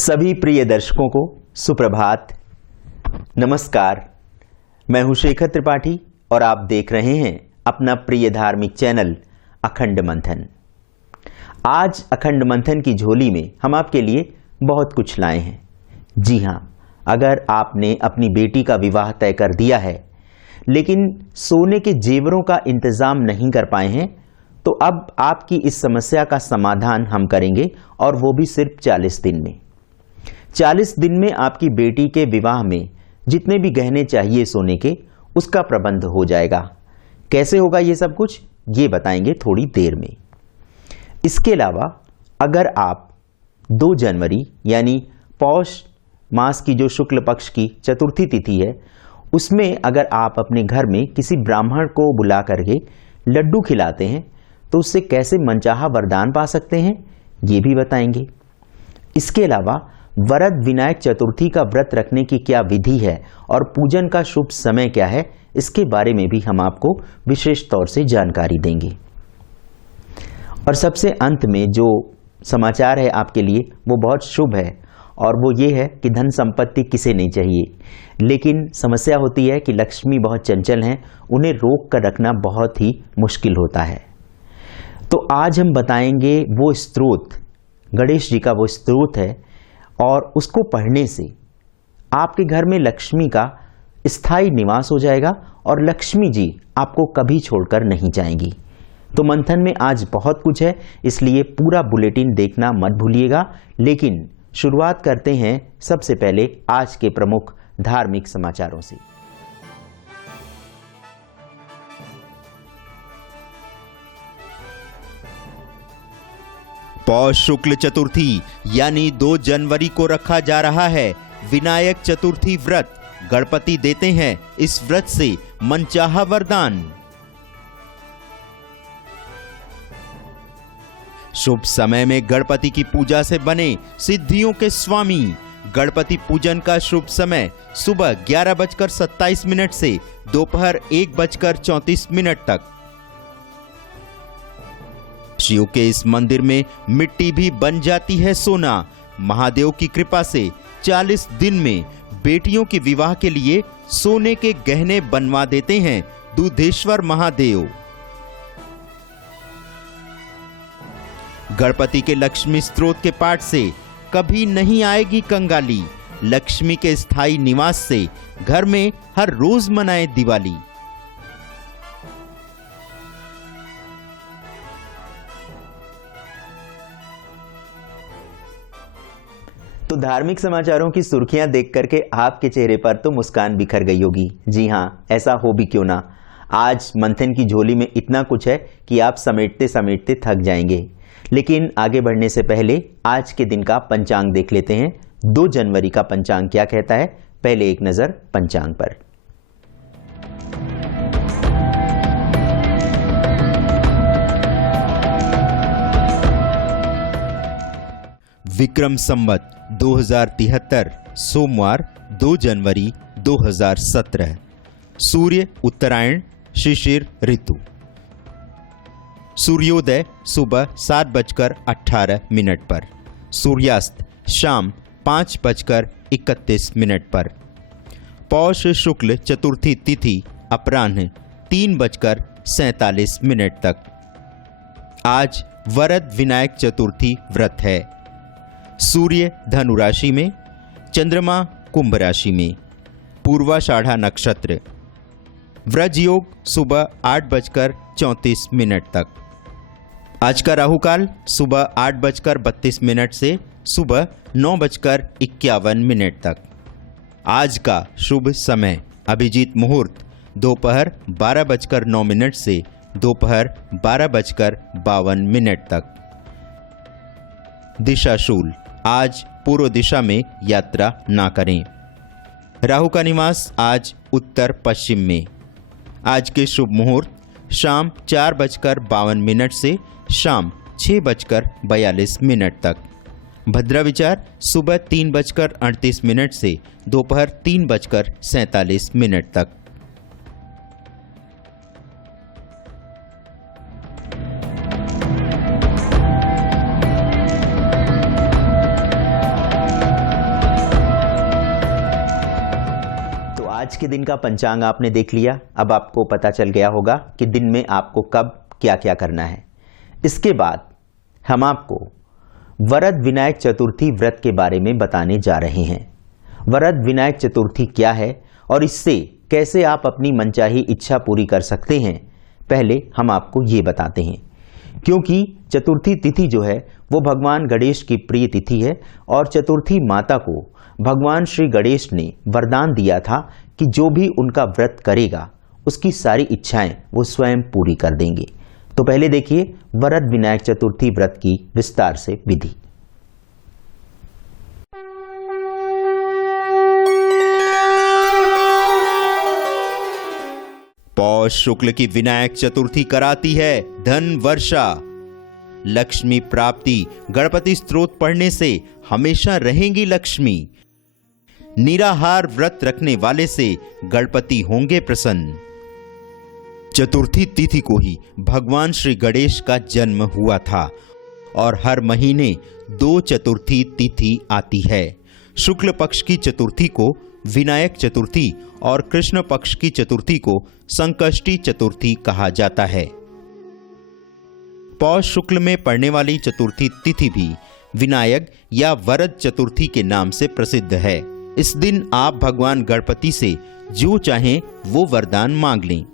सभी प्रिय दर्शकों को सुप्रभात, नमस्कार। मैं हूं शेखर त्रिपाठी और आप देख रहे हैं अपना प्रिय धार्मिक चैनल अखंड मंथन। आज अखंड मंथन की झोली में हम आपके लिए बहुत कुछ लाए हैं। जी हां, अगर आपने अपनी बेटी का विवाह तय कर दिया है लेकिन सोने के जेवरों का इंतजाम नहीं कर पाए हैं, तो अब आपकी इस समस्या का समाधान हम करेंगे, और वो भी सिर्फ 40 दिन में। 40 दिन में आपकी बेटी के विवाह में जितने भी गहने चाहिए सोने के, उसका प्रबंध हो जाएगा। कैसे होगा ये सब कुछ, ये बताएंगे थोड़ी देर में। इसके अलावा अगर आप 2 जनवरी यानी पौष मास की जो शुक्ल पक्ष की चतुर्थी तिथि है, उसमें अगर आप अपने घर में किसी ब्राह्मण को बुला करके लड्डू खिलाते हैं तो उससे कैसे मनचाहा वरदान पा सकते हैं, ये भी बताएंगे। इसके अलावा वरद विनायक चतुर्थी का व्रत रखने की क्या विधि है और पूजन का शुभ समय क्या है, इसके बारे में भी हम आपको विशेष तौर से जानकारी देंगे। और सबसे अंत में जो समाचार है आपके लिए वो बहुत शुभ है, और वो ये है कि धन संपत्ति किसे नहीं चाहिए, लेकिन समस्या होती है कि लक्ष्मी बहुत चंचल हैं, उन्हें रोक कर रखना बहुत ही मुश्किल होता है। तो आज हम बताएंगे वो स्तोत्र, गणेश जी का वो स्तोत्र है, और उसको पढ़ने से आपके घर में लक्ष्मी का स्थायी निवास हो जाएगा और लक्ष्मी जी आपको कभी छोड़कर नहीं जाएंगी। तो मंथन में आज बहुत कुछ है, इसलिए पूरा बुलेटिन देखना मत भूलिएगा। लेकिन शुरुआत करते हैं सबसे पहले आज के प्रमुख धार्मिक समाचारों से। पौष शुक्ल चतुर्थी यानी 2 जनवरी को रखा जा रहा है विनायक चतुर्थी व्रत। गणपति देते हैं इस व्रत से मनचाहा वरदान। शुभ समय में गणपति की पूजा से बने सिद्धियों के स्वामी। गणपति पूजन का शुभ समय सुबह 11:27 से दोपहर 1:34 तक। शिव के इस मंदिर में मिट्टी भी बन जाती है सोना। महादेव की कृपा से 40 दिन में बेटियों के विवाह के लिए सोने के गहने बनवा देते हैं दूधेश्वर महादेव। गणपति के लक्ष्मी स्तोत्र के पाठ से कभी नहीं आएगी कंगाली। लक्ष्मी के स्थायी निवास से घर में हर रोज मनाए दिवाली। तो धार्मिक समाचारों की सुर्खियां देख करके आपके चेहरे पर तो मुस्कान बिखर गई होगी। जी हाँ, ऐसा हो भी क्यों ना। आज मंथन की झोली में इतना कुछ है कि आप समेटते समेटते थक जाएंगे। लेकिन आगे बढ़ने से पहले आज के दिन का पंचांग देख लेते हैं। 2 जनवरी का पंचांग क्या कहता है, पहले एक नजर पंचांग पर। विक्रम संवत 2073 सोमवार 2 जनवरी 2017। सूर्य उत्तरायण शिशिर ऋतु। सूर्योदय सुबह 7:18 पर। सूर्यास्त शाम 5:31 पर। पौष शुक्ल चतुर्थी तिथि अपराह्न 3:47 तक। आज वरद विनायक चतुर्थी व्रत है। सूर्य धनु राशि में, चंद्रमा कुंभ राशि में, पूर्वाषाढ़ा नक्षत्र। व्रज योग सुबह 8:34 तक। आज का राहु काल सुबह 8:32 से सुबह 9:51 तक। आज का शुभ समय अभिजीत मुहूर्त दोपहर 12:09 से दोपहर 12:52 तक। दिशाशूल आज पूर्व दिशा में यात्रा ना करें। राहु का निवास आज उत्तर पश्चिम में। आज के शुभ मुहूर्त शाम 4:52 से शाम 6:42 तक। भद्रा विचार सुबह 3:38 से दोपहर 3:47 तक। तो आज के दिन का पंचांग आपने देख लिया। अब आपको पता चल गया होगा कि दिन में आपको कब क्या क्या करना है। इसके बाद हम आपको वरद विनायक चतुर्थी व्रत के बारे में बताने जा रहे हैं। वरद विनायक चतुर्थी क्या है और इससे कैसे आप अपनी मनचाही इच्छा पूरी कर सकते हैं, पहले हम आपको ये बताते हैं। क्योंकि चतुर्थी तिथि जो है वो भगवान गणेश की प्रिय तिथि है और चतुर्थी माता को भगवान श्री गणेश ने वरदान दिया था कि जो भी उनका व्रत करेगा उसकी सारी इच्छाएं वो स्वयं पूरी कर देंगे। तो पहले देखिए वरद विनायक चतुर्थी व्रत की विस्तार से विधि। पौष शुक्ल की विनायक चतुर्थी कराती है धन वर्षा, लक्ष्मी प्राप्ति। गणपति स्तोत्र पढ़ने से हमेशा रहेंगी लक्ष्मी। निराहार व्रत रखने वाले से गणपति होंगे प्रसन्न। चतुर्थी तिथि को ही भगवान श्री गणेश का जन्म हुआ था और हर महीने 2 चतुर्थी तिथि आती है। शुक्ल पक्ष की चतुर्थी को विनायक चतुर्थी और कृष्ण पक्ष की चतुर्थी को संकष्टी चतुर्थी कहा जाता है। पौष शुक्ल में पड़ने वाली चतुर्थी तिथि भी विनायक या वरद चतुर्थी के नाम से प्रसिद्ध है। इस दिन आप भगवान गणपति से जो चाहें वो वरदान मांग लें।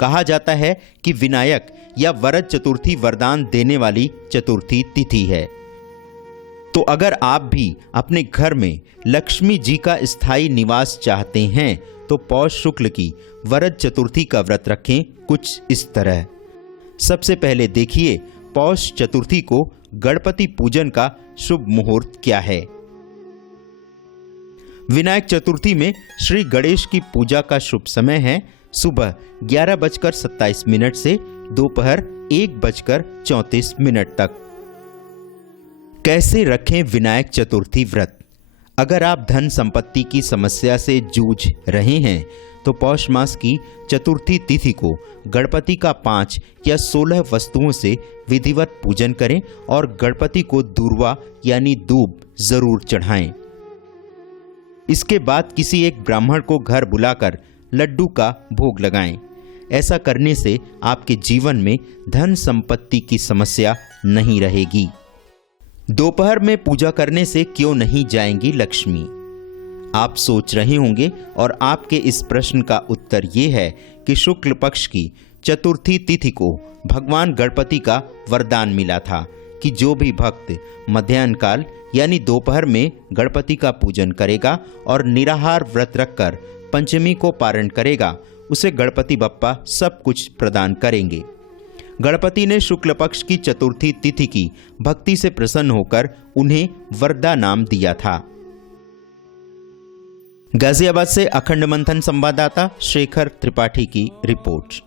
कहा जाता है कि विनायक या वरद चतुर्थी वरदान देने वाली चतुर्थी तिथि है। तो अगर आप भी अपने घर में लक्ष्मी जी का स्थायी निवास चाहते हैं तो पौष शुक्ल की वरद चतुर्थी का व्रत रखें कुछ इस तरह। सबसे पहले देखिए पौष चतुर्थी को गणपति पूजन का शुभ मुहूर्त क्या है। विनायक चतुर्थी में श्री गणेश की पूजा का शुभ समय है सुबह 11:27 से दोपहर 1:34 तक। कैसे रखें विनायक चतुर्थी व्रत। अगर आप धन संपत्ति की समस्या से जूझ रहे हैं तो पौष मास की चतुर्थी तिथि को गणपति का 5 या 16 वस्तुओं से विधिवत पूजन करें और गणपति को दूर्वा यानी दूब जरूर चढ़ाएं। इसके बाद किसी एक ब्राह्मण को घर बुलाकर लड्डू का भोग लगाएं। ऐसा करने से आपके जीवन में धन संपत्ति की समस्या नहीं रहेगी। दोपहर में पूजा करने से क्यों नहीं जाएंगी लक्ष्मी। आप सोच रहे होंगे और आपके इस प्रश्न का उत्तर ये है कि शुक्ल पक्ष की चतुर्थी तिथि को भगवान गणपति का वरदान मिला था कि जो भी भक्त मध्याह्न काल यानी दोपहर में गणपति का पूजन करेगा और निराहार व्रत रखकर पंचमी को पारण करेगा उसे गणपति बप्पा सब कुछ प्रदान करेंगे। गणपति ने शुक्ल पक्ष की चतुर्थी तिथि की भक्ति से प्रसन्न होकर उन्हें वरदा नाम दिया था। गाजियाबाद से अखंड मंथन संवाददाता शेखर त्रिपाठी की रिपोर्ट।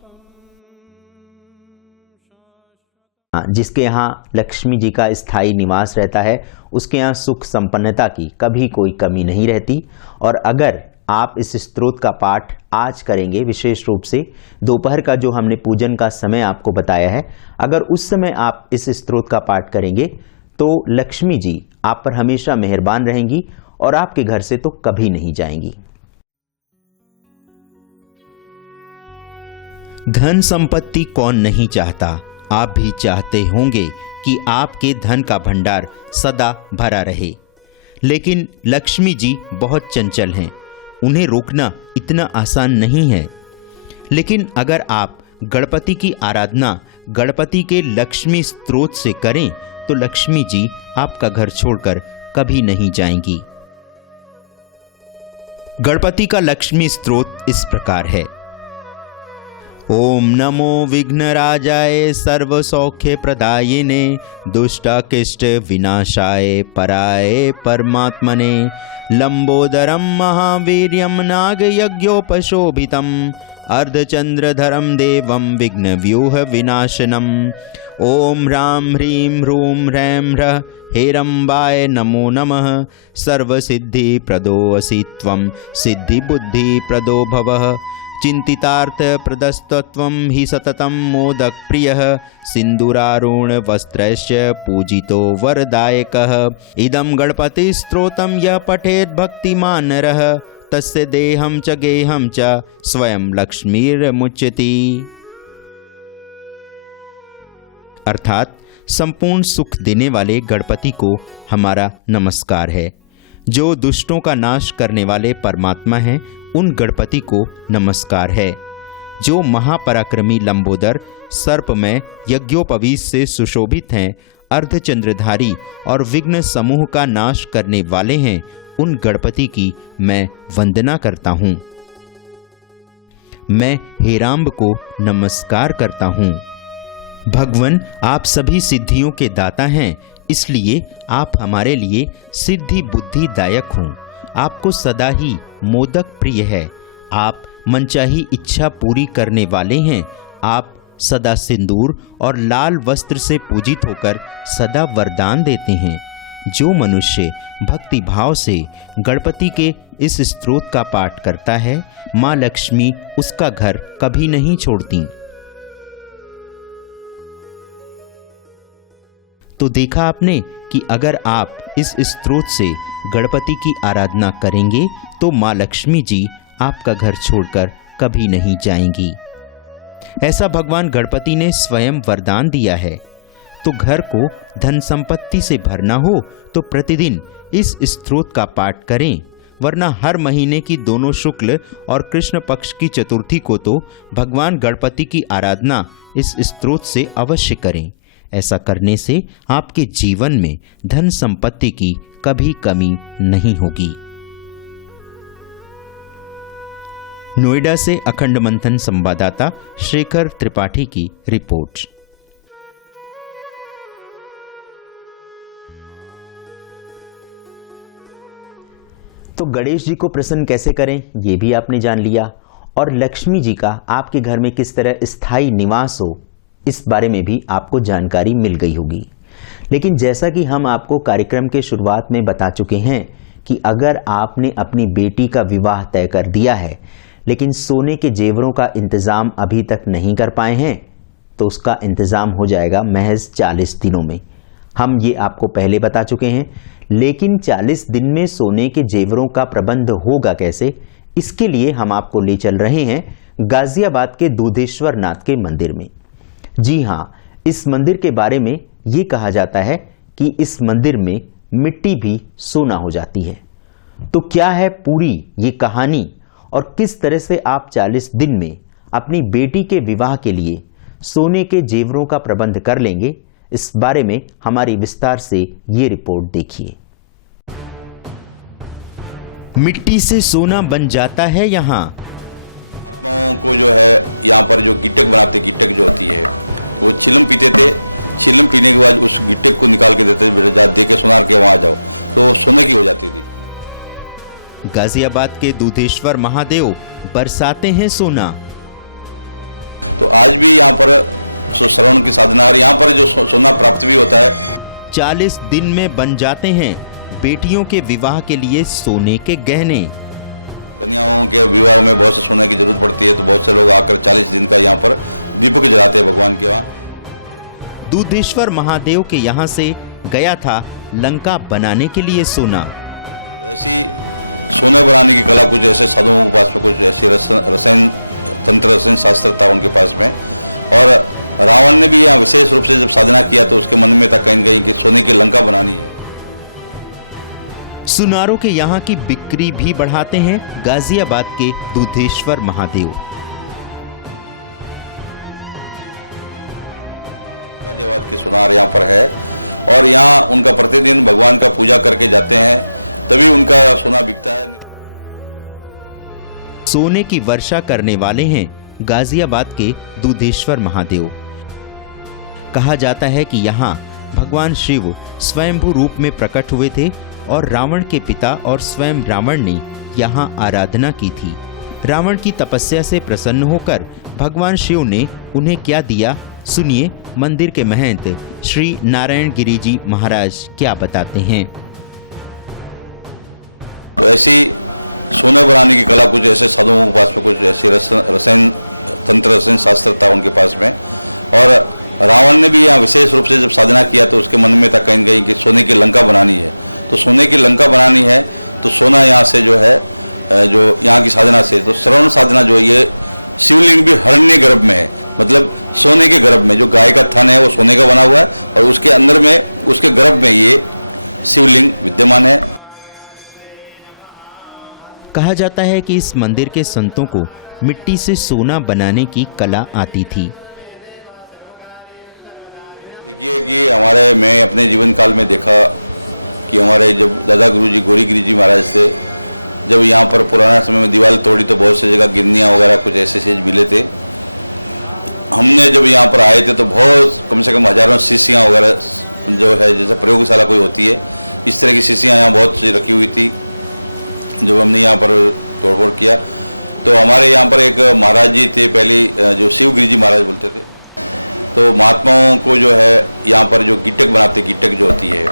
जिसके यहाँ लक्ष्मी जी का स्थायी निवास रहता है उसके यहाँ सुख संपन्नता की कभी कोई कमी नहीं रहती। और अगर आप इस स्तोत्र का पाठ आज करेंगे, विशेष रूप से दोपहर का जो हमने पूजन का समय आपको बताया है, अगर उस समय आप इस स्तोत्र का पाठ करेंगे तो लक्ष्मी जी आप पर हमेशा मेहरबान रहेंगी और आपके घर से तो कभी नहीं जाएंगी। धन संपत्ति कौन नहीं चाहता। आप भी चाहते होंगे कि आपके धन का भंडार सदा भरा रहे, लेकिन लक्ष्मी जी बहुत चंचल हैं, उन्हें रोकना इतना आसान नहीं है। लेकिन अगर आप गणपति की आराधना गणपति के लक्ष्मी स्तोत्र से करें तो लक्ष्मी जी आपका घर छोड़कर कभी नहीं जाएंगी। गणपति का लक्ष्मी स्तोत्र इस प्रकार है। ओम नमो विघ्नराजाय सर्व सौख्य प्रदायिने दुष्टाकिष्ट विनाशाय पराय परमात्मने लंबोदरम महावीर्यम नाग यज्ञोपशोभितम अर्धचंद्रधरम देवम विघ्न व्यूह विनाशनम ओम ह्रां ह्रीं ह्रूं ह्रैं ह्रः हेरम्बाय नमो नमः सर्वसिद्धि प्रदो असि त्वं सिद्धि बुद्धि प्रदो भवः चिंतितार्थ प्रदस्तत्वं हि सततं मोदक प्रियः सिंदूरारुण वस्त्रस्य पूजितो वरदायकः इदं गणपति स्तोत्रं यः पठेत् भक्तिमान् नरः तस्य देहं च गेहं च स्वयं लक्ष्मीर्मुच्यति। अर्थात संपूर्ण सुख देने वाले गणपति को हमारा नमस्कार है। जो दुष्टों का नाश करने वाले परमात्मा हैं, उन गणपति को नमस्कार है। जो महापराक्रमी लंबोदर सर्पमय यज्ञोपवीत से सुशोभित हैं, अर्धचंद्रधारी और विघ्न समूह का नाश करने वाले हैं, उन गणपति की मैं वंदना करता हूँ। मैं हेराम्ब को नमस्कार करता हूँ। भगवान, आप सभी सिद्धियों के दाता हैं, इसलिए आप हमारे लिए सिद्धि बुद्धिदायक हों। आपको सदा ही मोदक प्रिय है। आप मनचाही इच्छा पूरी करने वाले हैं। आप सदा सिंदूर और लाल वस्त्र से पूजित होकर सदा वरदान देते हैं। जो मनुष्य भक्ति भाव से गणपति के इस स्तोत्र का पाठ करता है, माँ लक्ष्मी उसका घर कभी नहीं छोड़ती। तो देखा आपने कि अगर आप इस स्तोत्र से गणपति की आराधना करेंगे तो माँ लक्ष्मी जी आपका घर छोड़कर कभी नहीं जाएंगी। ऐसा भगवान गणपति ने स्वयं वरदान दिया है। तो घर को धन संपत्ति से भरना हो तो प्रतिदिन इस स्तोत्र का पाठ करें, वरना हर महीने की दोनों शुक्ल और कृष्ण पक्ष की चतुर्थी को तो भगवान गणपति की आराधना इस स्तोत्र से अवश्य करें। ऐसा करने से आपके जीवन में धन संपत्ति की कभी कमी नहीं होगी। नोएडा से अखंड मंथन संवाददाता शेखर त्रिपाठी की रिपोर्ट। तो गणेश जी को प्रसन्न कैसे करें ये भी आपने जान लिया, और लक्ष्मी जी का आपके घर में किस तरह स्थायी निवास हो इस बारे में भी आपको जानकारी मिल गई होगी। लेकिन जैसा कि हम आपको कार्यक्रम के शुरुआत में बता चुके हैं कि अगर आपने अपनी बेटी का विवाह तय कर दिया है लेकिन सोने के जेवरों का इंतज़ाम अभी तक नहीं कर पाए हैं, तो उसका इंतज़ाम हो जाएगा महज 40 दिनों में। हम ये आपको पहले बता चुके हैं, लेकिन 40 दिन में सोने के जेवरों का प्रबंध होगा कैसे, इसके लिए हम आपको ले चल रहे हैं गाजियाबाद के दूधेश्वर नाथ के मंदिर में। जी हाँ, इस मंदिर के बारे में ये कहा जाता है कि इस मंदिर में मिट्टी भी सोना हो जाती है। तो क्या है पूरी ये कहानी और किस तरह से आप 40 दिन में अपनी बेटी के विवाह के लिए सोने के जेवरों का प्रबंध कर लेंगे, इस बारे में हमारी विस्तार से ये रिपोर्ट देखिए। मिट्टी से सोना बन जाता है यहाँ। को जो है यहाँ पर जो गिट्टक बनाते, गिट्टक जो होती है वो चिलम पीते थे। चिलम पीने के बाद उस गिट्टक को निकाल के देते थे, दे के सुनार के वहां जाओ तो सोने की हो जाती थी। गाजियाबाद के दूधेश्वर महादेव बरसाते हैं सोना। तो आज भी यहाँ पर श्रवण की साधना और यहाँ पर जो सोना प्राप्त भी होता है। 40 दिन में बन जाते हैं बेटियों के विवाह के लिए सोने के गहने। कन्याओं के विवाह में बहुत से सोने की जरूरत पड़ती है, तो बहुत से लोग आकर 40 दिन का यहाँ पर दीपक जलाते हैं भगवान के वहाँ। दूधेश्वर महादेव के यहाँ से गया था लंका बनाने के लिए सोना। ऐसी सोने बनाने की कला कुछ ऐसे साधुओं के पास में, कुछ ऐसी रसायन तंत्र रसायन शास्त्र था उनके पास में। और रावण ने भी यहाँ विशेष रूप से जब साधना किया तो उसके मन में था कहीं कहीं कि सोने की लंका बनानी है। सुनारों के यहाँ की बिक्री भी बढ़ाते हैं गाजियाबाद के दूधेश्वर महादेव। गाजियाबाद के सुनार यहाँ पर है और यहाँ उनका प्रतिदिन भगवान का पूजा करके जाते हैं, तभी उनका सोना बिकता है। सोने की वर्षा करने वाले हैं गाजियाबाद के दूधेश्वर महादेव। कहा जाता है कि यहाँ भगवान शिव स्वयंभू रूप में प्रकट हुए थे और रावण के पिता और स्वयं रावण ने यहाँ आराधना की थी। रावण की तपस्या से प्रसन्न होकर भगवान शिव ने उन्हें क्या दिया, सुनिए मंदिर के महंत श्री नारायण गिरी जी महाराज क्या बताते हैं। तो ऐसी सोने बनाने की कला कुछ ऐसे साधुओं के पास में, कुछ ऐसी रसायन तंत्र रसायन शास्त्र था उनके पास में। और रावण ने भी यहाँ विशेष रूप से जब साधना किया तो उसके मन में था कहीं कहीं कि सोने की लंका बनानी है। तो सोने की लंका बनानी है तो सोना यहाँ से जो है, जो यहाँ की साधना से, तो श्रवण साधना जो है, ये शिवलिंग भी हरण्य गर्भ में है, मतलब सोने के गर्भ में। जो गाय का थन है वो सोने का बना हुआ है और उसके अंदर में, उसके गर्भ में ये शिवलिंग विद्यमान है। कहा जाता है कि इस मंदिर के संतों को मिट्टी से सोना बनाने की कला आती थी। देखिए कि हमारे, मैं अपने जीवन काल में देखा कि हमारे जब दादा गुरुजी गौरीगिरी जी महाराज थे, जब यहाँ पर पुराना समय में दीवार तोड़ी तो बहुत सी जगह गिरनियाँ वगैरह कुछ ऐसे चीज मिले थे। हमने जब यहाँ पर आए थे तो बहुत कम से कम हजारों शीशियाँ वगैरह जो है, जैसे प्रयोगशाला कोई होती है, इस तरह की शीशियाँ यहाँ बहुत सी रखी हुई थी। जब हमने यहाँ पर तोड़फोड़ किया तो हमारे यहाँ पर एक महाराज जी थे पहले, जो शिवगिरी जी महाराज बोलते थे। तो महात्माओं को जो है यहाँ पर जो गिटक बनाते, गिटक जो होती है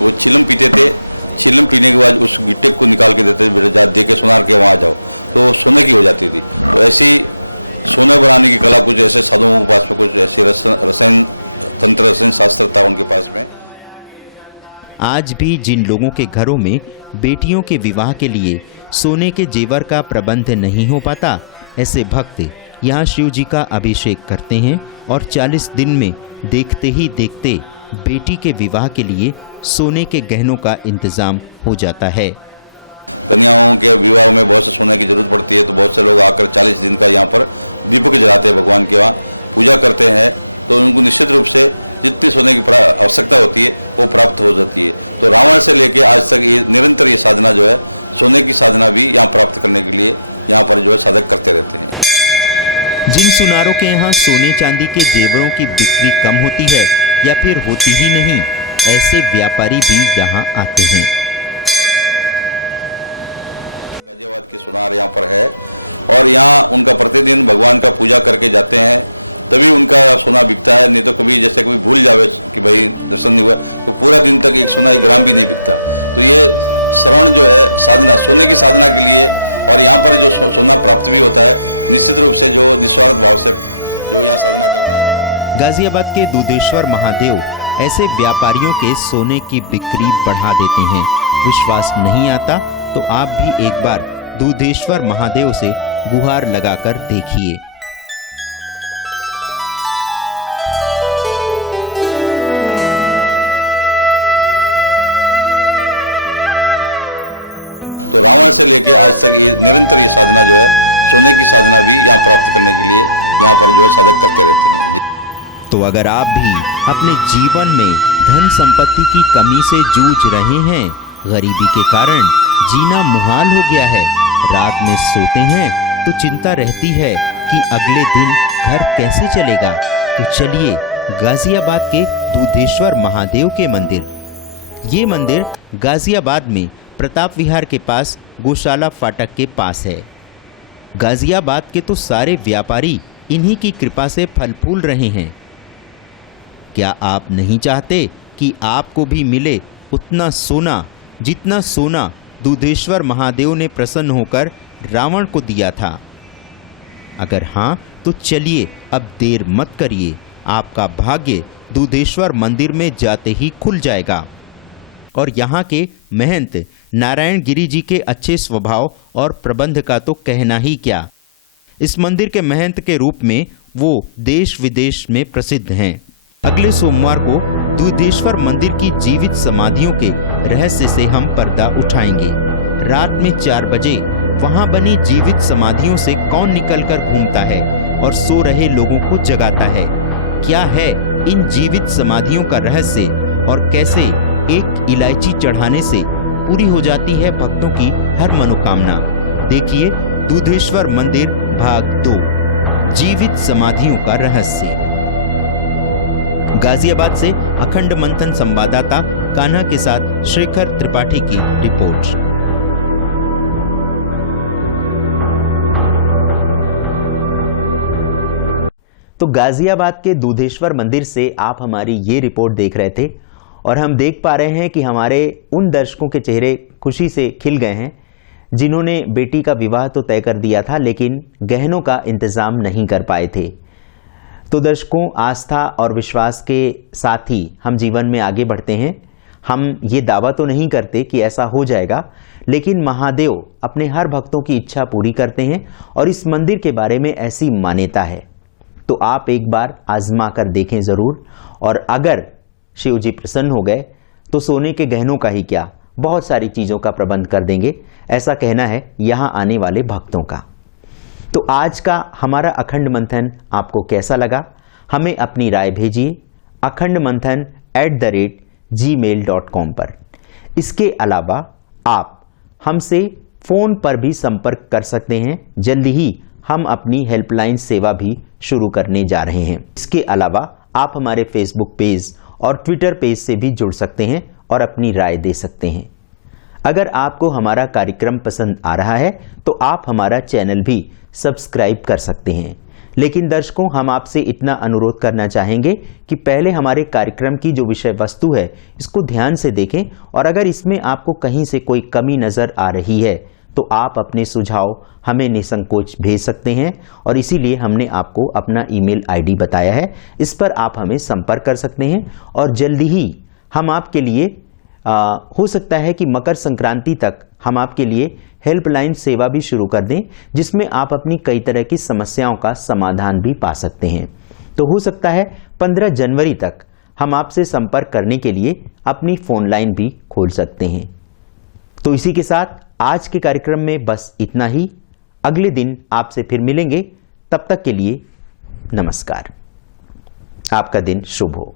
वो चिलम पीते थे। चिलम पीने के बाद उस गिटक को निकाल के देते थे, जा दे के सोनार के वहाँ जाओ, तो सोने की हो जाती थी। तो ऐसी सोने बनाने की कला कुछ ऐसे साधुओं के पास में, कुछ ऐसी रसायन तंत्र रसायन शास्त्र था उनके पास में। आज भी जिन लोगों के घरों में बेटियों के विवाह के लिए सोने के जेवर का प्रबंध नहीं हो पाता, ऐसे भक्त यहाँ शिव जी का अभिषेक करते हैं और 40 दिन में देखते ही देखते बेटी के विवाह के लिए सोने के गहनों का इंतजाम हो जाता है। कन्याओं के विवाह में बहुत से सोने की जरूरत पड़ती है, तो बहुत से लोग आकर 40 दिन का यहाँ पर दीपक जलाते हैं, भगवान के वहाँ पूजा करते हैं। तो उनको निश्चित रूप से जितनी सोने की आवश्यकता होती है वो प्राप्त हो जाती है। तो रावण से लेकर आज तक ये निरंतर ये साधना जो है, सोने की साधना भी यहाँ प्राप्त करने के लिए यहाँ पर जो है साधक करते रहते हैं। जिन सुनारों के यहाँ सोने चांदी के जेवरों की बिक्री कम होती है या फिर होती ही नहीं, ऐसे व्यापारी भी यहाँ आते हैं। गाजियाबाद के सुनार यहाँ पर है और यहाँ उनका प्रतिदिन भगवान का पूजा करके जाते हैं, तभी उनका सोना बिकता है। नहीं तो कभी जैसे कोई भूल जावे कि भाई दर्शन नहीं हुआ तो पूरा दिन तक एक सोना 1 ग्राम भी नहीं बिकता। तो ये श्रवण जो है साधना, सोने की साधना के लिए, और यहाँ पर जो सोना प्राप्त भी होता है निश्चित रूप से, जो निस्वार्थ भाव से जो यहाँ साधना करता है। गाजियाबाद के दूधेश्वर महादेव ऐसे व्यापारियों के सोने की बिक्री बढ़ा देते हैं। विश्वास नहीं आता तो आप भी एक बार दूधेश्वर महादेव से गुहार लगाकर देखिए। तो रावण से लेके आज तक ये निरंतर ये साधना जो है, सोने की साधना भी यहाँ प्राप्त करने के लिए यहाँ पर जो है साधक करते रहते हैं। तो अगर आप भी अपने जीवन में धन संपत्ति की कमी से जूझ रहे हैं, गरीबी के कारण जीना मुहाल हो गया है, रात में सोते हैं तो चिंता रहती है कि अगले दिन घर कैसे चलेगा, तो चलिए गाजियाबाद के दूधेश्वर महादेव के मंदिर। ये मंदिर गाजियाबाद में प्रताप विहार के पास गौशाला फाटक के पास है। गाजियाबाद के तो सारे व्यापारी इन्हीं की कृपा से फल फूल रहे हैं। क्या आप नहीं चाहते कि आपको भी मिले उतना सोना जितना सोना दूधेश्वर महादेव ने प्रसन्न होकर रावण को दिया था? अगर हाँ तो चलिए अब देर मत करिए, आपका भाग्य दूधेश्वर मंदिर में जाते ही खुल जाएगा। और यहाँ के महंत नारायण गिरी जी के अच्छे स्वभाव और प्रबंध का तो कहना ही क्या। इस मंदिर के महंत के रूप में वो देश विदेश में प्रसिद्ध हैं। अगले सोमवार को दूधेश्वर मंदिर की जीवित समाधियों के रहस्य से हम पर्दा उठाएंगे। रात में 4 बजे वहां बनी जीवित समाधियों से कौन निकलकर घूमता है और सो रहे लोगों को जगाता है? क्या है इन जीवित समाधियों का रहस्य और कैसे एक इलायची चढ़ाने से पूरी हो जाती है भक्तों की हर मनोकामना। देखिए दूधेश्वर मंदिर भाग 2, जीवित समाधियों का रहस्य। गाजियाबाद से अखंड मंथन संवाददाता कान्हा के साथ शेखर त्रिपाठी की रिपोर्ट। तो गाजियाबाद के दूधेश्वर मंदिर से आप हमारी ये रिपोर्ट देख रहे थे और हम देख पा रहे हैं कि हमारे उन दर्शकों के चेहरे खुशी से खिल गए हैं जिन्होंने बेटी का विवाह तो तय कर दिया था लेकिन गहनों का इंतजाम नहीं कर पाए थे। तो दर्शकों, आस्था और विश्वास के साथ ही हम जीवन में आगे बढ़ते हैं। हम ये दावा तो नहीं करते कि ऐसा हो जाएगा, लेकिन महादेव अपने हर भक्तों की इच्छा पूरी करते हैं और इस मंदिर के बारे में ऐसी मान्यता है। तो आप एक बार आजमा कर देखें ज़रूर, और अगर शिव जी प्रसन्न हो गए तो सोने के गहनों का ही क्या, बहुत सारी चीज़ों का प्रबंध कर देंगे, ऐसा कहना है यहाँ आने वाले भक्तों का। तो आज का हमारा अखंड मंथन आपको कैसा लगा, हमें अपनी राय भेजिए akhandmanthan@gmail.com पर। इसके अलावा आप हमसे फ़ोन पर भी संपर्क कर सकते हैं। जल्दी ही हम अपनी हेल्पलाइन सेवा भी शुरू करने जा रहे हैं। इसके अलावा आप हमारे फेसबुक पेज और ट्विटर पेज से भी जुड़ सकते हैं और अपनी राय दे सकते हैं। अगर आपको हमारा कार्यक्रम पसंद आ रहा है तो आप हमारा चैनल भी सब्सक्राइब कर सकते हैं। लेकिन दर्शकों, हम आपसे इतना अनुरोध करना चाहेंगे कि पहले हमारे कार्यक्रम की जो विषय वस्तु है इसको ध्यान से देखें, और अगर इसमें आपको कहीं से कोई कमी नज़र आ रही है तो आप अपने सुझाव हमें निसंकोच भेज सकते हैं, और इसीलिए हमने आपको अपना ईमेल आईडी बताया है। इस पर आप हमें संपर्क कर सकते हैं और जल्दी ही हम आपके लिए हो सकता है कि मकर संक्रांति तक हम आपके लिए हेल्पलाइन सेवा भी शुरू कर दें, जिसमें आप अपनी कई तरह की समस्याओं का समाधान भी पा सकते हैं। तो हो सकता है 15 जनवरी तक हम आपसे संपर्क करने के लिए अपनी फ़ोन लाइन भी खोल सकते हैं। तो इसी के साथ आज के कार्यक्रम में बस इतना ही। अगले दिन आपसे फिर मिलेंगे, तब तक के लिए नमस्कार। आपका दिन शुभ हो।